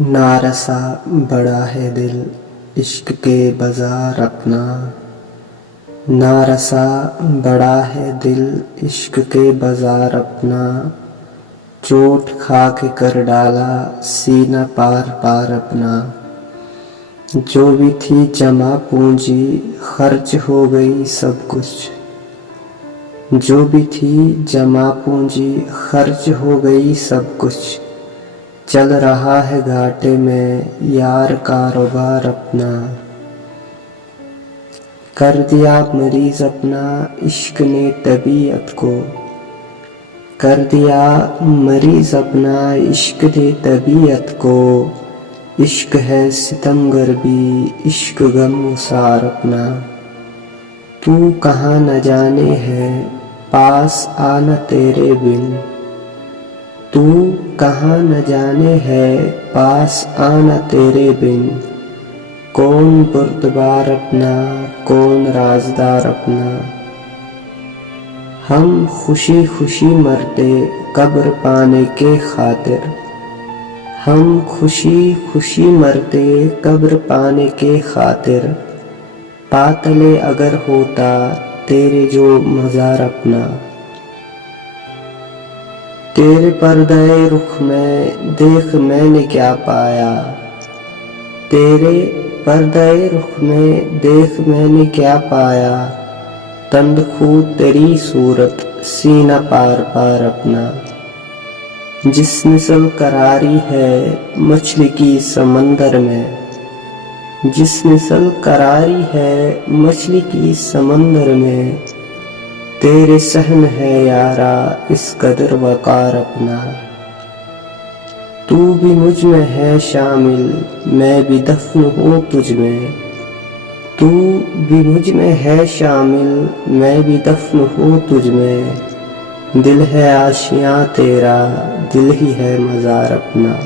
नारसा बड़ा है दिल इश्क के बाजार अपना। नारसा बड़ा है दिल इश्क के बाजार अपना। चोट खा के कर डाला सीना पार पार अपना। जो भी थी जमा पूंजी खर्च हो गई सब कुछ। जो भी थी जमा पूंजी खर्च हो गई सब कुछ। चल रहा है घाटे में यार कारोबार अपना। कर दिया मरीज अपना इश्क ने तबीयत को। कर दिया मरीज अपना इश्क ने तबीयत को। इश्क है सितमगर भी इश्क गमगुसार अपना। तू कहाँ न जाने है पास आना तेरे बिन। तू कहाँ न जाने है पास आना तेरे बिन। कौन बुर्दबार अपना कौन राजदार अपना। हम खुशी खुशी मरते कब्र पाने के खातिर। हम खुशी खुशी मरते कब्र पाने के खातिर। पातले अगर होता तेरे जो मज़ार अपना। तेरे पर्दे रुख में देख मैंने क्या पाया। तेरे पर्दे रुख में देख मैंने क्या पाया। तंदखू तेरी सूरत सीना पार पार अपना। जिस मिसल करारी है मछली की समंदर में। जिस मिसल करारी है मछली की समंदर में। तेरे सहन है यारा इस कदर वकार अपना। तू भी मुझ में है शामिल मैं भी दफन हूँ तुझ में। तू भी मुझ में है शामिल मैं भी दफन हूँ तुझ में। दिल है आशियाँ तेरा दिल ही है मज़ार अपना।